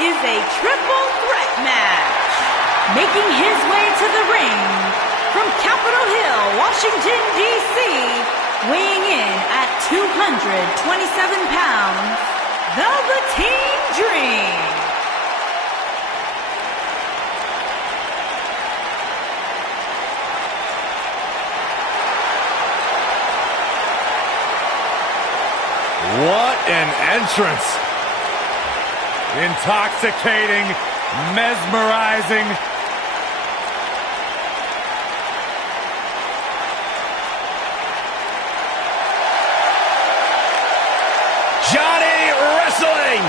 is a triple threat match. Making his way to the ring from Capitol Hill, Washington, D.C., weighing in at 227 pounds, Velveteen Dream. What an entrance! Intoxicating, mesmerizing. Johnny Wrestling!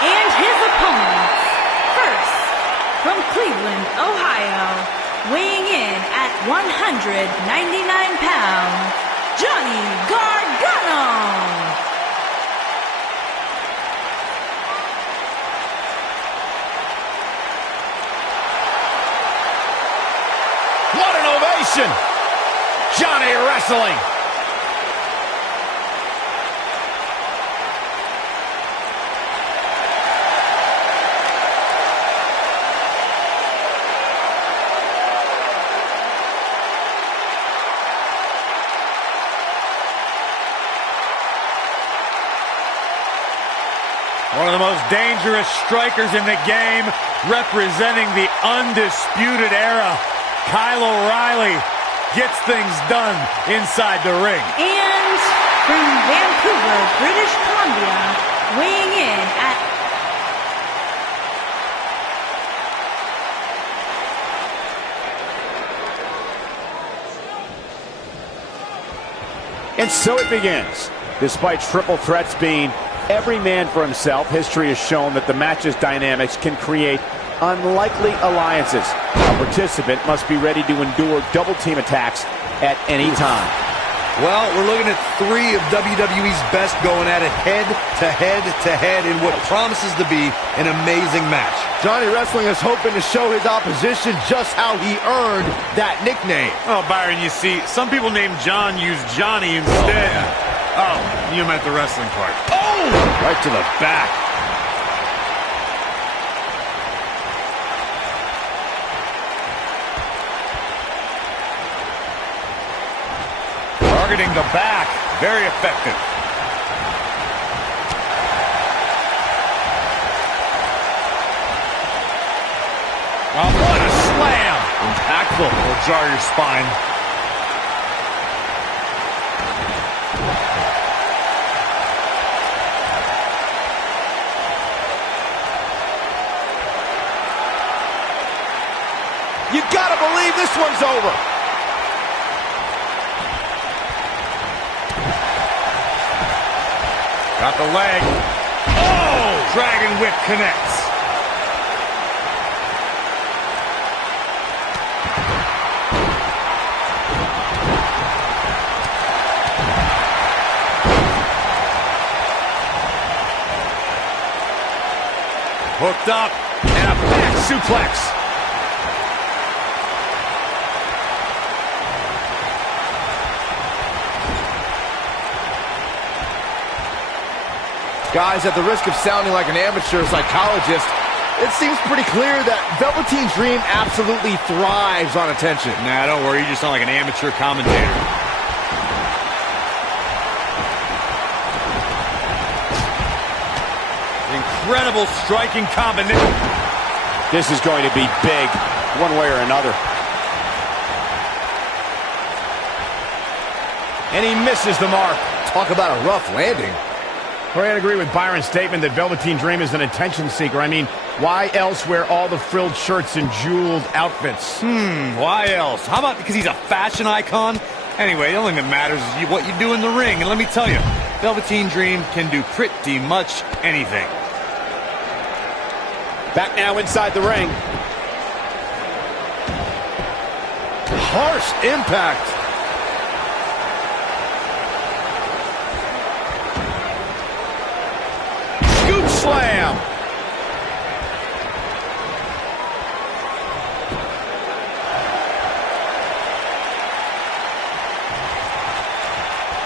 And his opponents, first, from Cleveland, Ohio, weighing in at 199 pounds, Johnny Gargano. What an ovation! Johnny Wrestling! One of the most dangerous strikers in the game, representing the undisputed era. Kyle O'Reilly gets things done inside the ring. And from Vancouver, British Columbia, weighing in at... And so it begins. Despite triple threats being every man for himself, history has shown that the match's dynamics can create unlikely alliances. A participant must be ready to endure double team attacks at any time. Well, we're looking at three of WWE's best going at it head to head to head in what promises to be an amazing match. Johnny Wrestling is hoping to show his opposition just how he earned that nickname. Oh, Byron, you see, some people named John use Johnny instead. Oh, you meant the wrestling part. Oh! Right to the back. Targeting the back. Very effective. Oh, what a slam! Impactful. Will jar your spine. You gotta believe this one's over. Got the leg. Oh! Dragon Whip connects. Hooked up, and a back suplex. Guys, at the risk of sounding like an amateur psychologist, it seems pretty clear that Velveteen Dream absolutely thrives on attention. Nah, don't worry, you just sound like an amateur commentator. Incredible striking combination. This is going to be big, one way or another. And he misses the mark. Talk about a rough landing. I agree with Byron's statement that Velveteen Dream is an attention seeker. I mean, why else wear all the frilled shirts and jeweled outfits? Why else? How about because he's a fashion icon? Anyway, the only thing that matters is what you do in the ring. And let me tell you, Velveteen Dream can do pretty much anything. Back now inside the ring. Harsh impact. Scoop slam.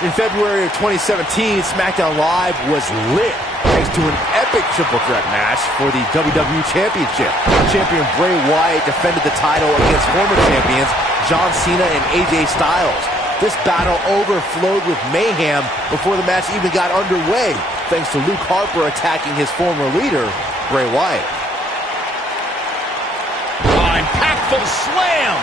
In February of 2017, SmackDown Live was lit thanks to an epic triple threat match for the WWE Championship. Champion Bray Wyatt defended the title against former champions John Cena and AJ Styles. This battle overflowed with mayhem before the match even got underway, thanks to Luke Harper attacking his former leader, Bray Wyatt. Impactful slam!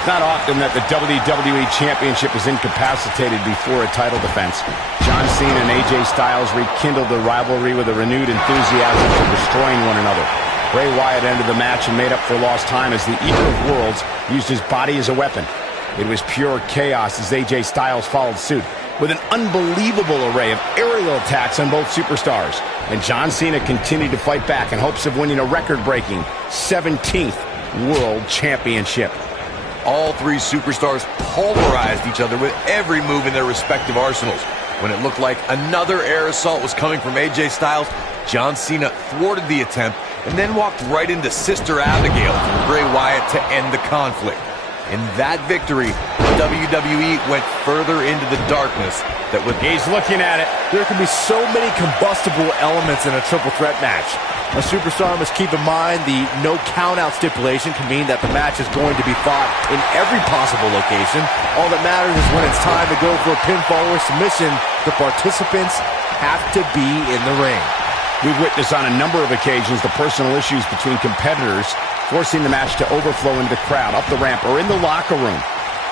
It's not often that the WWE Championship is incapacitated before a title defense. John Cena and AJ Styles rekindled the rivalry with a renewed enthusiasm for destroying one another. Bray Wyatt ended the match and made up for lost time as the Eater of Worlds used his body as a weapon. It was pure chaos as AJ Styles followed suit with an unbelievable array of aerial attacks on both superstars. And John Cena continued to fight back in hopes of winning a record-breaking 17th World Championship. All three superstars pulverized each other with every move in their respective arsenals. When it looked like another air assault was coming from AJ Styles, John Cena thwarted the attempt and then walked right into Sister Abigail for Bray Wyatt to end the conflict. In that victory, WWE went further into the darkness that would... He's looking at it. There can be so many combustible elements in a triple threat match. A superstar must keep in mind the no count-out stipulation can mean that the match is going to be fought in every possible location. All that matters is when it's time to go for a pinfall or submission, the participants have to be in the ring. We've witnessed on a number of occasions the personal issues between competitors forcing the match to overflow into the crowd, up the ramp, or in the locker room.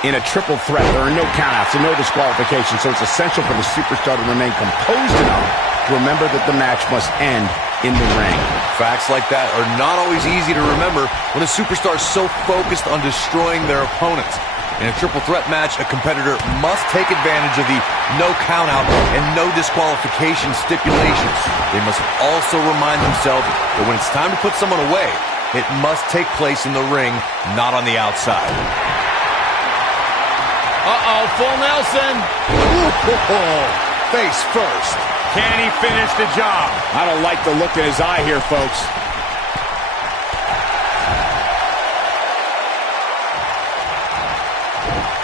In a triple threat, there are no countouts and no disqualifications, so it's essential for the superstar to remain composed enough to remember that the match must end in the ring. Facts like that are not always easy to remember when a superstar is so focused on destroying their opponents. In a triple threat match, a competitor must take advantage of the no countout and no disqualification stipulations. They must also remind themselves that when it's time to put someone away, it must take place in the ring, not on the outside. Uh-oh, full Nelson. Face first. Can he finish the job? I don't like the look in his eye here, folks.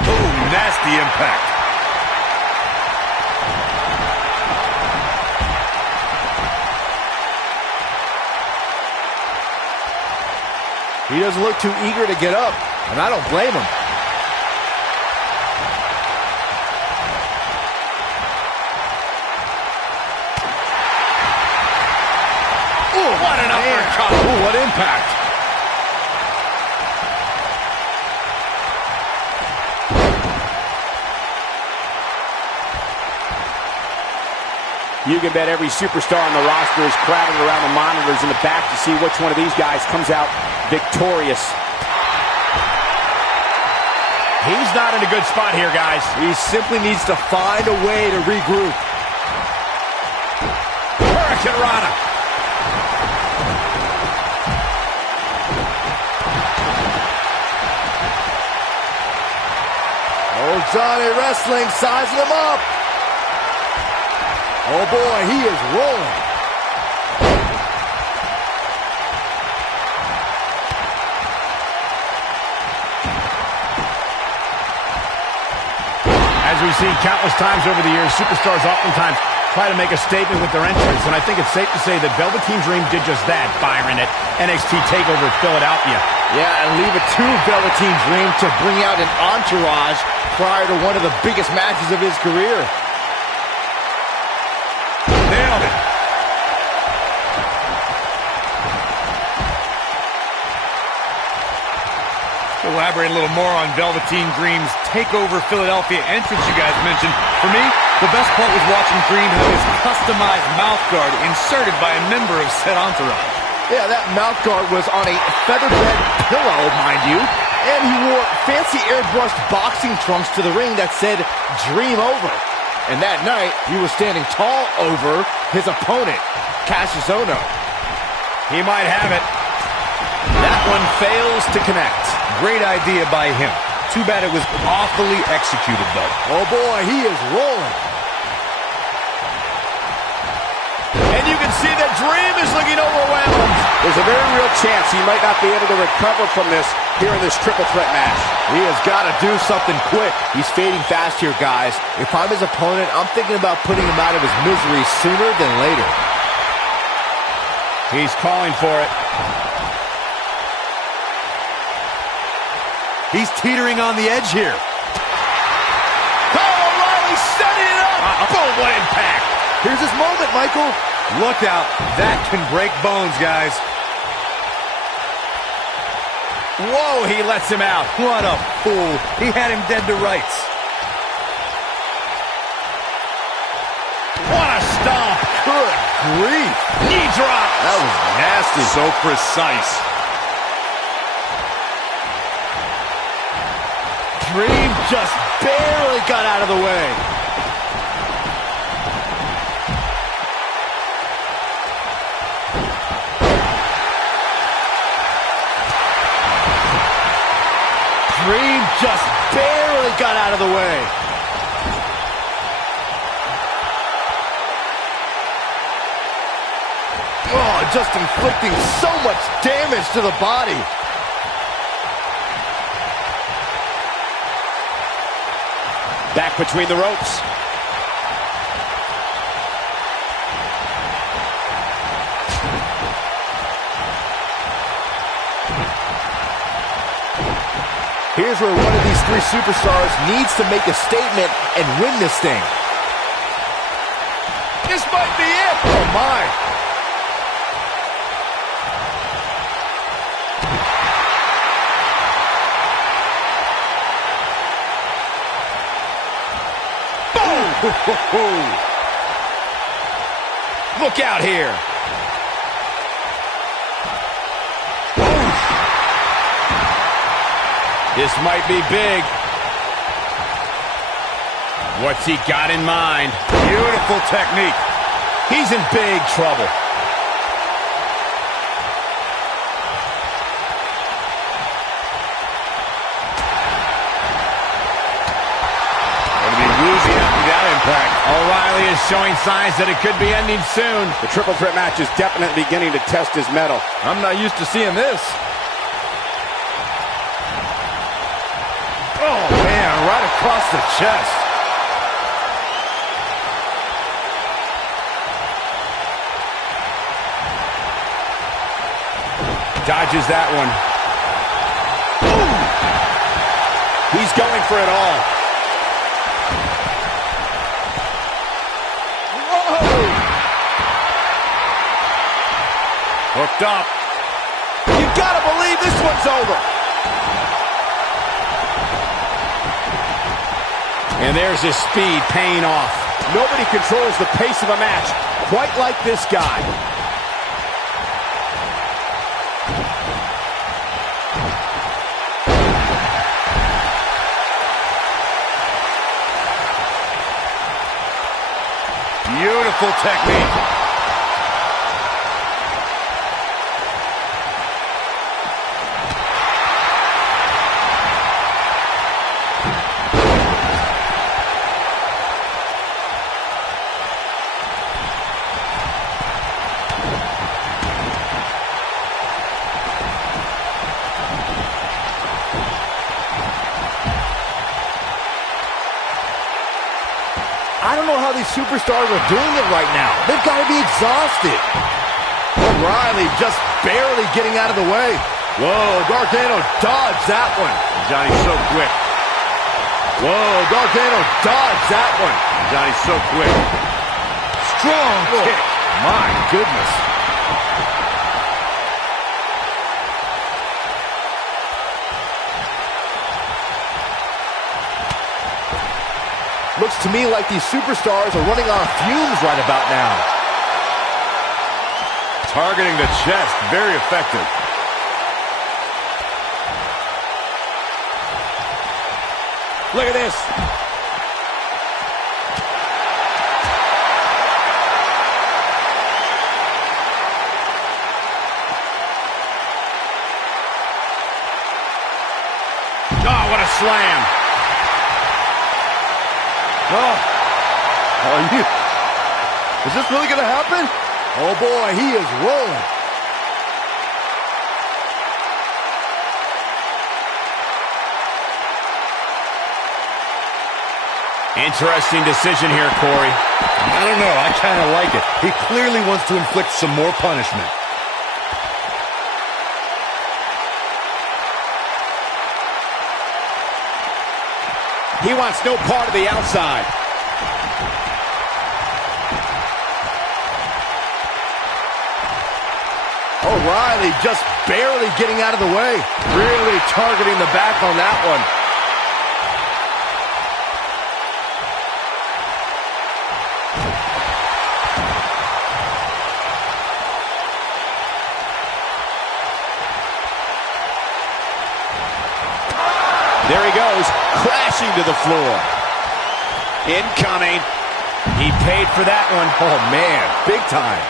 Oh, nasty impact. He doesn't look too eager to get up, and I don't blame him. Ooh, what an uppercut. Ooh, what impact. You can bet every superstar on the roster is crowded around the monitors in the back to see which one of these guys comes out victorious. He's not in a good spot here, guys. He simply needs to find a way to regroup. Hurricane Rana. Oh, Johnny Wrestling sizing him up. Oh boy, he is rolling. As we've seen countless times over the years, superstars oftentimes try to make a statement with their entrance, and I think it's safe to say that Velveteen Dream did just that, Byron, at NXT TakeOver Philadelphia. Yeah, and leave it to Velveteen Dream to bring out an entourage prior to one of the biggest matches of his career. Nailed it. Elaborate a little more on Velveteen Dream's TakeOver Philadelphia entrance you guys mentioned. For me, the best part was watching Dream have his customized mouth guard inserted by a member of said entourage. Yeah, that mouth guard was on a featherbed pillow, mind you, and he wore fancy airbrushed boxing trunks to the ring that said Dream Over. And that night, he was standing tall over his opponent, Cassius Ohno. He might have it. That one fails to connect. Great idea by him. Too bad it was awfully executed, though. Oh boy, he is rolling. And you can see that Dream is looking overwhelmed. The There's a very real chance he might not be able to recover from this here in this triple threat match. He has got to do something quick. He's fading fast here, guys. If I'm his opponent, I'm thinking about putting him out of his misery sooner than later. He's calling for it. He's teetering on the edge here. Kyle O'Reilly setting it up. Boom, what impact. Here's his moment, Michael. Look out. That can break bones, guys. Whoa, he lets him out. What a fool. He had him dead to rights. What a stomp. Good grief. Knee drop. That was nasty. So precise. Dream just barely got out of the way. Dream just barely got out of the way. Oh, just inflicting so much damage to the body. Back between the ropes. Here's where one of these three superstars needs to make a statement and win this thing. This might be it. Oh, my. Boom! Look out here. This might be big. What's he got in mind? Beautiful technique. He's in big trouble. Going to be woozy after that impact. O'Reilly is showing signs that it could be ending soon. The triple threat match is definitely beginning to test his mettle. I'm not used to seeing this. Oh, man, right across the chest. Dodges that one. Boom! He's going for it all. Whoa! Hooked up. You gotta believe this one's over. And there's his speed paying off. Nobody controls the pace of a match quite like this guy. Beautiful technique. I don't know how these superstars are doing it right now. They've got to be exhausted. O'Reilly just barely getting out of the way. Whoa, Gargano dodged that one. Johnny's so quick. Whoa, Gargano dodged that one. Johnny's so quick. Strong kick. My goodness. Looks to me like these superstars are running on fumes right about now. Targeting the chest. Very effective. Look at this. Oh, what a slam. Oh, is this really going to happen? Oh, boy, he is rolling. Interesting decision here, Corey. I don't know. I kind of like it. He clearly wants to inflict some more punishment. He wants no part of the outside. O'Reilly just barely getting out of the way. Really targeting the back on that one. There he goes, crashing to the floor. Incoming. He paid for that one. Oh, man, big time.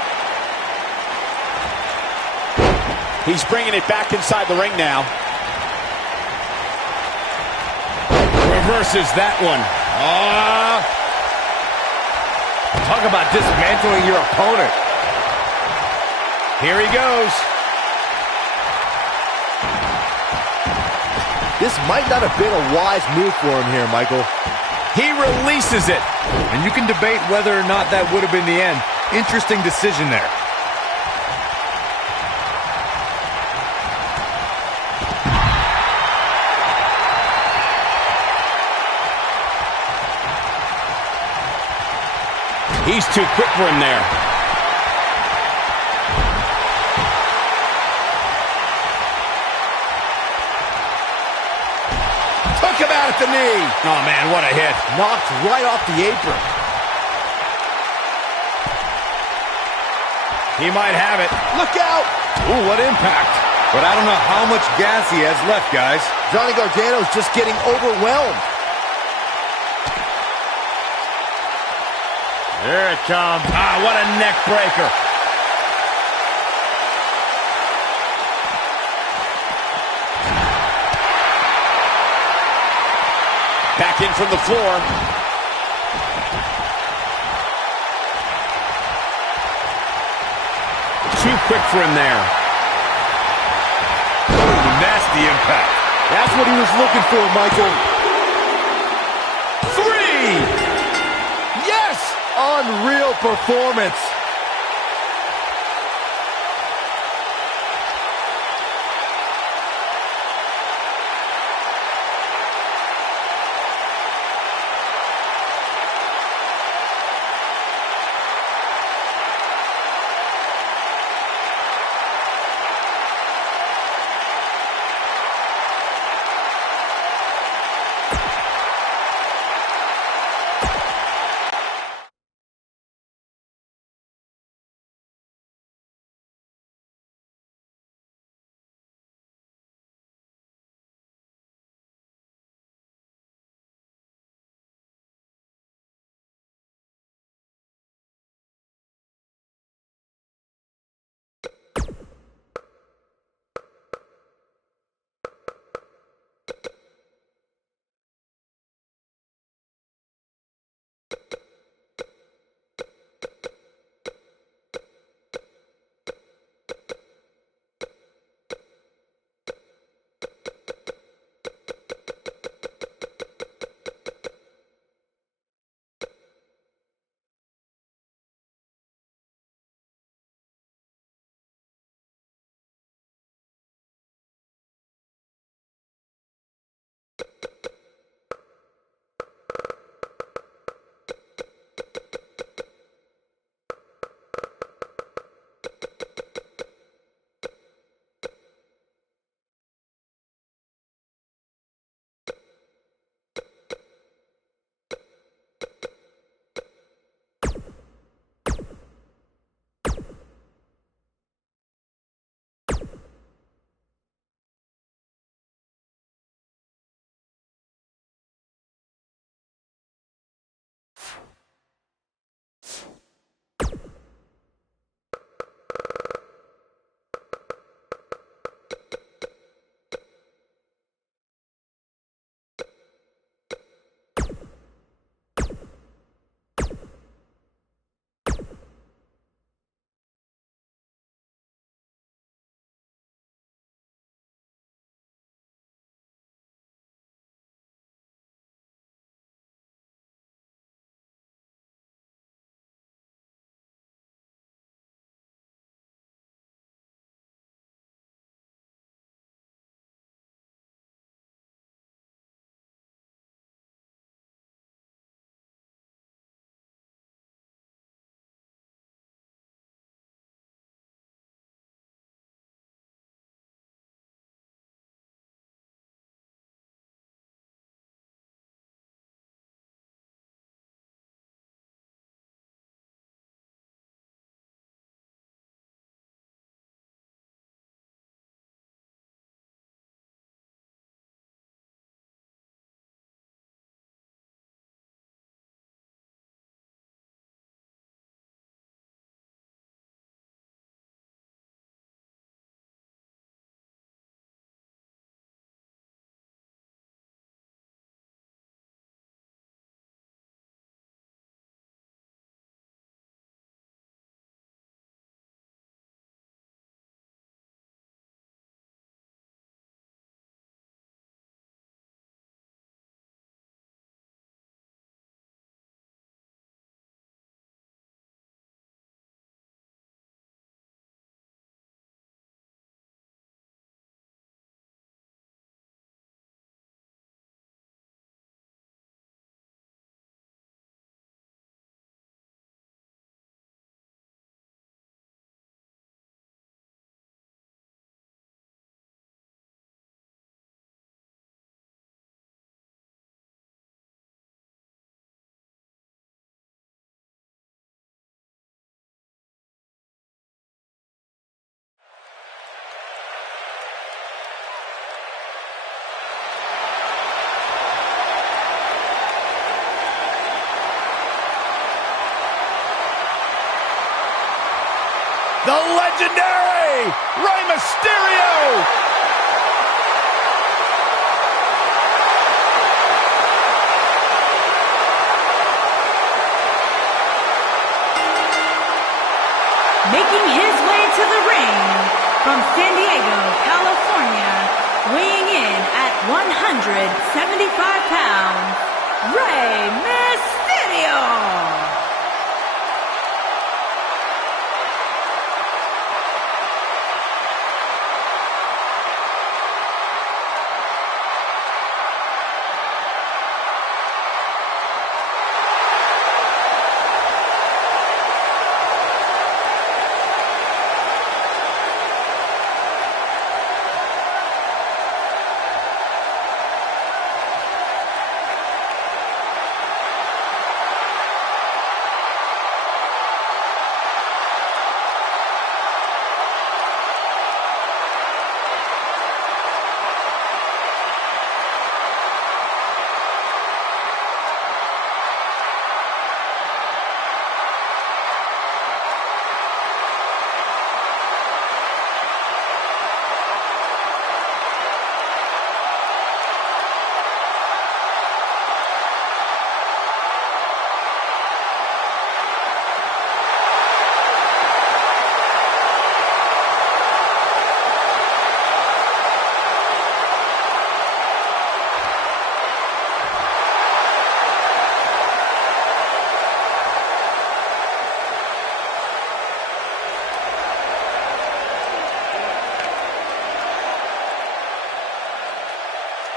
He's bringing it back inside the ring now. Reverses that one. Talk about dismantling your opponent. Here he goes. This might not have been a wise move for him here, Michael. He releases it. And you can debate whether or not that would have been the end. Interesting decision there. He's too quick for him there. Took him out at the knee. Oh, man, what a hit. Knocked right off the apron. He might have it. Look out. Ooh, what impact. But I don't know how much gas he has left, guys. Johnny Gargano's just getting overwhelmed. There it comes. Ah, what a neck breaker. Back in from the floor. Too quick for him there. Ooh, nasty impact. That's what he was looking for, Michael. 3! Yes! Unreal performance. legendary Rey Mysterio. Making his way to the ring from San Diego, California, weighing in at 175 pounds, Rey Mysterio.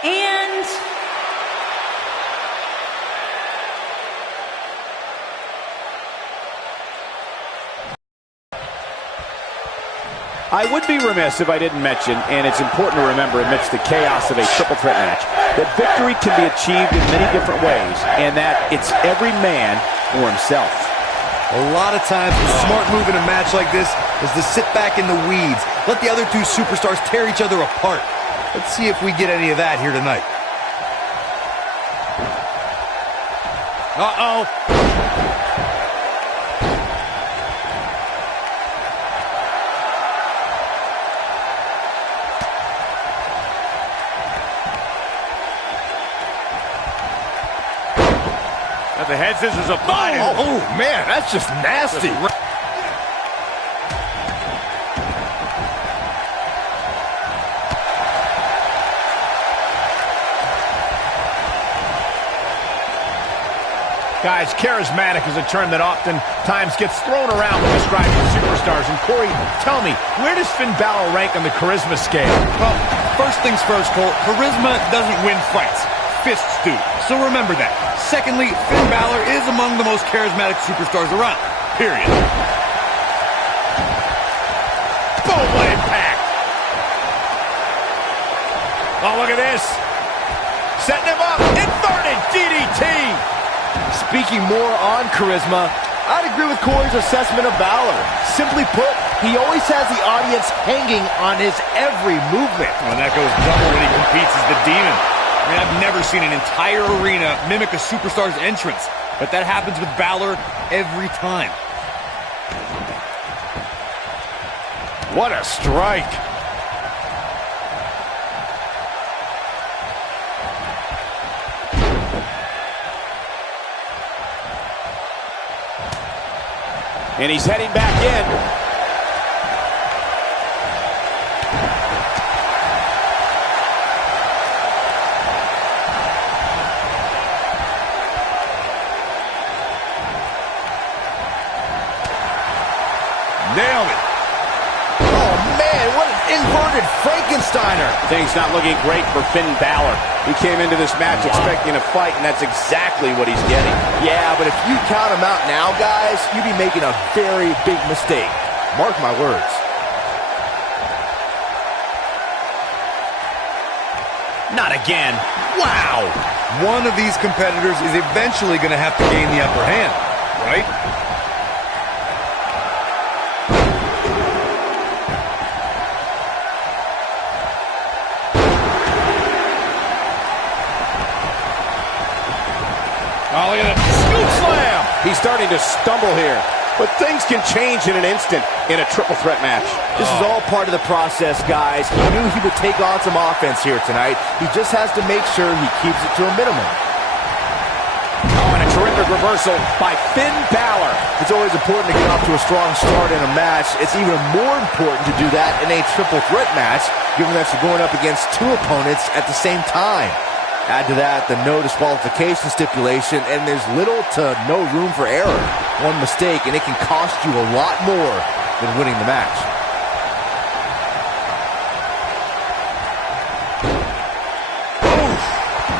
And I would be remiss if I didn't mention, and it's important to remember amidst the chaos of a triple threat match, that victory can be achieved in many different ways, and that it's every man for himself. A lot of times, the smart move in a match like this is to sit back in the weeds. Let the other two superstars tear each other apart. Let's see if we get any of that here tonight. Uh-oh. The head scissors applied. Oh, man, that's just nasty. Guys, charismatic is a term that oftentimes gets thrown around when describing superstars. And Corey, tell me, where does Finn Balor rank on the charisma scale? Well, first things first, Cole, charisma doesn't win fights. Fists do. So remember that. Secondly, Finn Balor is among the most charismatic superstars around. Period. Boom, what impact! Oh, look at this. Setting him up. Inverted DDT. Speaking more on charisma, I'd agree with Corey's assessment of Balor. Simply put, he always has the audience hanging on his every movement. Well, and that goes double when he competes as the Demon. I mean, I've never seen an entire arena mimic a superstar's entrance, but that happens with Balor every time. What a strike. And he's heading back in. Nailed it. Oh, man, what an inverted Frankensteiner. Things not looking great for Finn Balor. He came into this match expecting a fight, and that's exactly what he's getting. Yeah, but if you count him out now, guys, you'd be making a very big mistake. Mark my words. Not again. Wow! One of these competitors is eventually going to have to gain the upper hand, right? Oh, look at that. Scoop slam. He's starting to stumble here. But things can change in an instant in a triple threat match. This is all part of the process, guys. He knew he would take on some offense here tonight. He just has to make sure he keeps it to a minimum. Oh, and a terrific reversal by Finn Balor. It's always important to get off to a strong start in a match. It's even more important to do that in a triple threat match, given that you're going up against two opponents at the same time. Add to that the no disqualification stipulation, and there's little to no room for error. One mistake, and it can cost you a lot more than winning the match.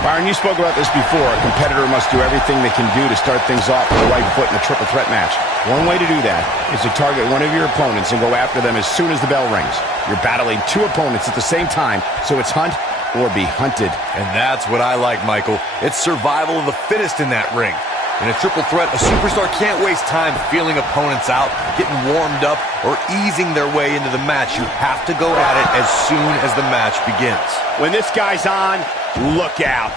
Byron, you spoke about this before. A competitor must do everything they can do to start things off with the right foot in a triple threat match. One way to do that is to target one of your opponents and go after them as soon as the bell rings. You're battling two opponents at the same time, so it's hunt or be hunted. And that's what I like, Michael. It's survival of the fittest in that ring. In a triple threat, a superstar can't waste time feeling opponents out, getting warmed up, or easing their way into the match. You have to go at it as soon as the match begins. When this guy's on, look out.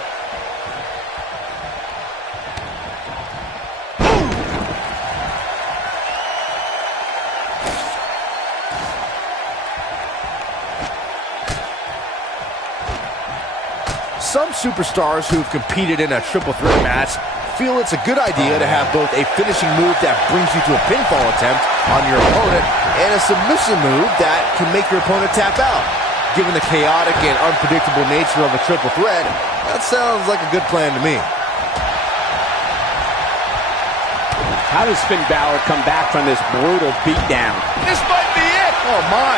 Some superstars who've competed in a triple threat match feel it's a good idea to have both a finishing move that brings you to a pinfall attempt on your opponent and a submission move that can make your opponent tap out. Given the chaotic and unpredictable nature of a triple threat, that sounds like a good plan to me. How does Finn Balor come back from this brutal beatdown? This might be it! Oh my,